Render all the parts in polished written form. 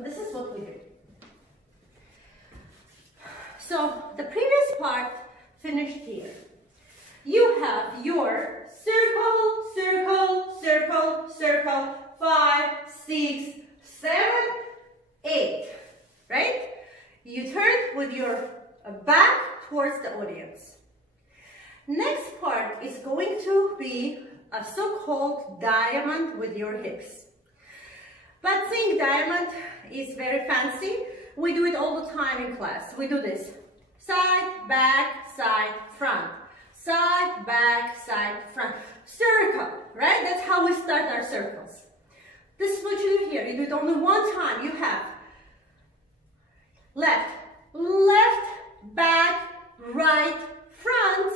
this is what we do. So the previous part finished here. You have your circle, circle, circle, circle, 5, 6, 7, 8, right? You turn with your back towards the audience. Next part is going to be a so-called diamond with your hips. But saying diamond is very fancy. We do it all the time in class. We do this. Side, back, side, front. Side, back, side, front. Circle, right? That's how we start our circles. This is what you do here. You do it only one time. You have left, left, back, right, front.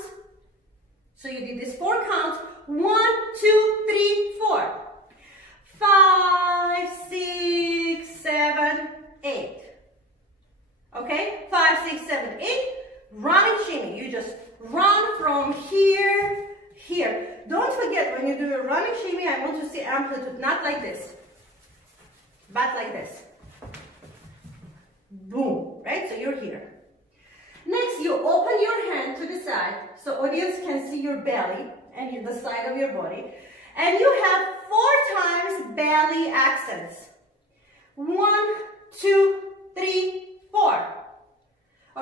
So you did this 4 counts. 1, 2, 3, 4. 5, 6, 7, 8. Okay? 5, 6, 7, 8. Running shimmy. You just run from here, here. Don't forget, when you do a running shimmy, I want to see amplitude, not like this, but like this. Boom, right? So you're here. Next, you open your hand to the side, so audience can see your belly and the side of your body. And you have 4 times belly accents. 1, 2, 3, 4.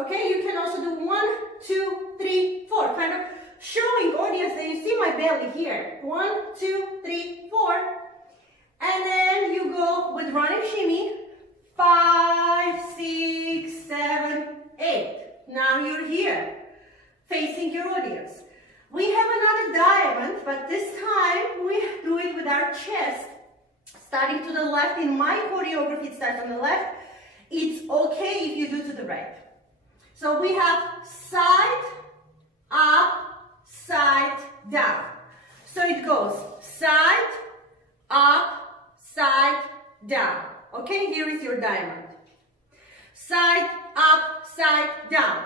Okay, you can also do 1, 2, 3, 4. Kind of showing audience that you see my belly here. 1, 2, 3, 4. And then you go with running shimmy. 5, 6, 7, 8. Now you're here, facing your audience. We have another diamond, but this time we do it with our chest. Starting to the left, in my choreography it starts on the left. It's okay if you do to the right. So we have side, up, side, down. So it goes side, up, side, down. Okay, here is your diamond. Side, up, side, down.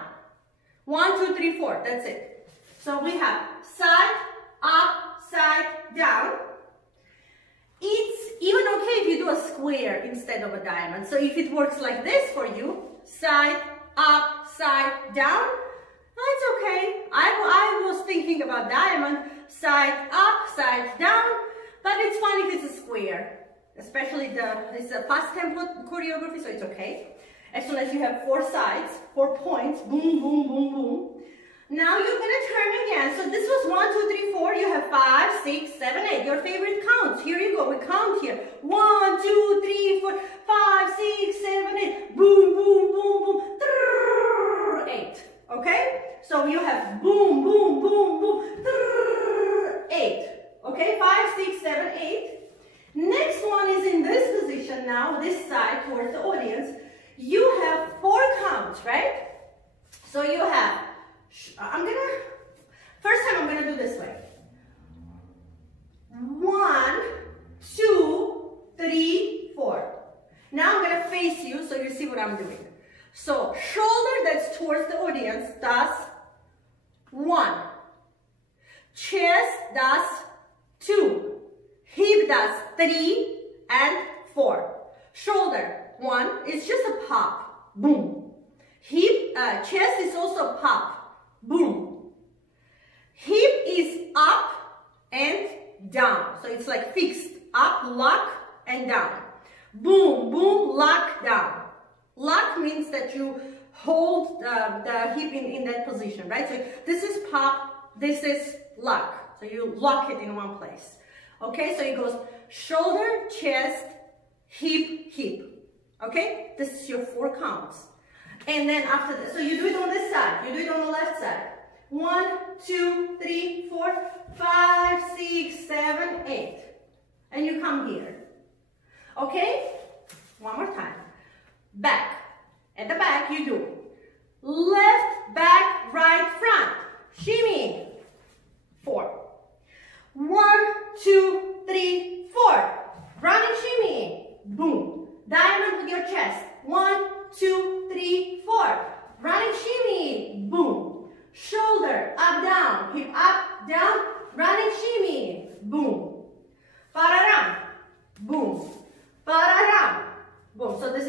1, 2, 3, 4, that's it. So we have side, up, side, down. It's even okay if you do a square instead of a diamond. So if it works like this for you, side, up, side, down, it's okay. I was thinking about diamond, side, up, side, down, but it's fine if it's a square. Especially it's a fast tempo choreography, so it's okay. As soon as you have 4 sides, 4 points, boom, boom, boom, boom. Now you're gonna turn again. So this was 1, 2, 3, 4. You have 5, 6, 7, 8. Your favorite counts. Here you go. We count here. 1, 2, 3, 4, 5, 6, 7, 8. Boom, boom, boom, boom. 8. Okay? So you have boom, boom, boom, boom. 8. Okay? 5, 6, 7, 8. Next one is in this position now, this side towards the audience. You have 4 counts, right? So you have, first time I'm gonna do this way. 1, 2, 3, 4. Now I'm gonna face you so you see what I'm doing. So shoulder that's towards the audience does 1. Chest does 2. Hip does 3 and 4. Shoulder 1 is just a pop, boom. Hip, chest is also pop, boom. Hip is up and down, so it's like fixed, up, lock, and down. Boom, boom, lock, down. Lock means that you hold the hip in that position, right? So this is pop, this is lock. So you lock it in one place. Okay, so it goes shoulder, chest, hip, hip. Okay, this is your 4 counts. And then after that, so you do it on this side, you do it on the left side. 1, 2, 3, 4, 5, 6, 7, 8. And you come here. Okay, one more time. Back. At the back, you do left, back, right, front. Shimmy. 4. 1, 2, 3, 4. Running shimmy. Boom. Diamond with your chest. 1, 2, 3, 4. Running shimmy. Boom. Shoulder up, down. Hip up, down. Running shimmy. Boom. Pararam. Boom. Pararam. Boom. So this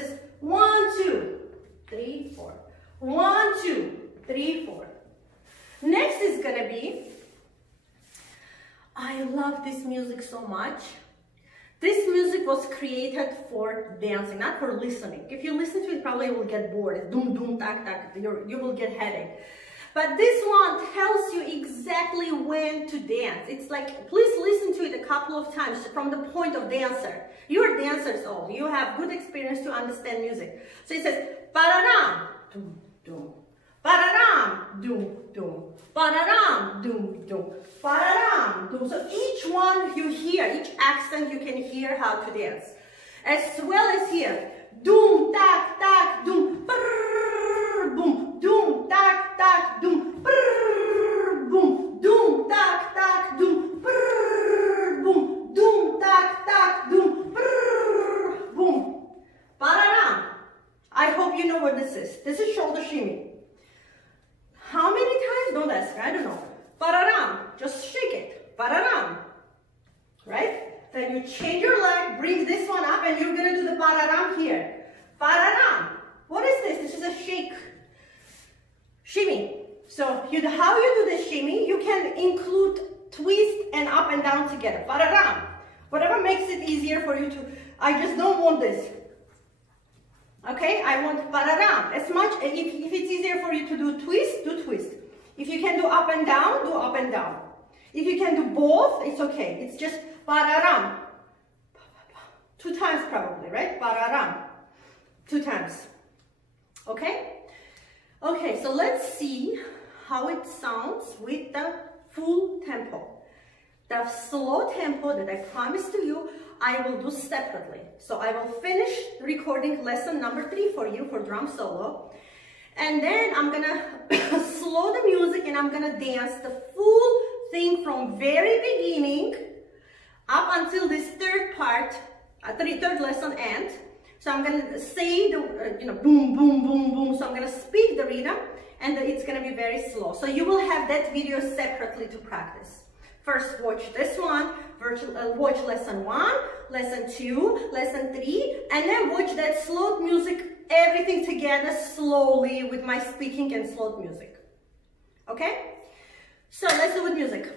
1, 2, 3, 4. Next is gonna be, I love this music so much. This music was created for dancing, not for listening. If you listen to it, probably you will get bored. It's doom, doom, tak, tak. You will get headache. But this one tells you exactly when to dance. It's like, please listen to it a couple of times from the point of dancer. You're dancers all. You have good experience to understand music. So it says, ba-da-dam, doom, doom. Ba-da-dam, doom, doom. Ba-da-dam, doom, doom. Ba-da-dam, doom. So each one you hear, each accent you can hear how to dance. As well as here, doom, tak, tak, doom, brrr, boom, doom, tak, tak, doom, brrr, boom, doom, tak, tak, doom, brrr, boom, doom, tak, tak, doom, brrr, boom. Ba-da-dam. I hope you know what this is. This is shoulder shimmy. How many times? Don't ask. I don't know. Ba-da-dam. Just shake it. Ba-da-dam. Right? Then you change your leg, bring this one up, and you're going to do the ba-da-dam here. Ba-da-dam. What is this? This is a shake. Shimmy. So how you do the shimmy, you can include twist and up and down together. Ba-da-dam. Whatever makes it easier for you to, I just don't want this. Okay, I want ba-da-dam. As much, if it's easier for you to do twist. If you can do up and down, do up and down. If you can do both, it's okay. It's just ba-da-dam. 2 times probably, right? Ba-da-dam. 2 times. Okay? Okay, so let's see how it sounds with the full tempo. The slow tempo that I promised to you, I will do separately. So I will finish recording lesson number 3 for you for drum solo. And then I'm gonna slow the music and I'm gonna dance the full thing from very beginning up until this third part, third lesson end. So I'm gonna say the, boom, boom, boom, boom. So I'm gonna speak the rhythm and it's gonna be very slow. So you will have that video separately to practice. First, watch this one, watch lesson 1, lesson 2, lesson 3, and then watch that slowed music, everything together slowly with my speaking and slowed music. Okay? So let's do it with music.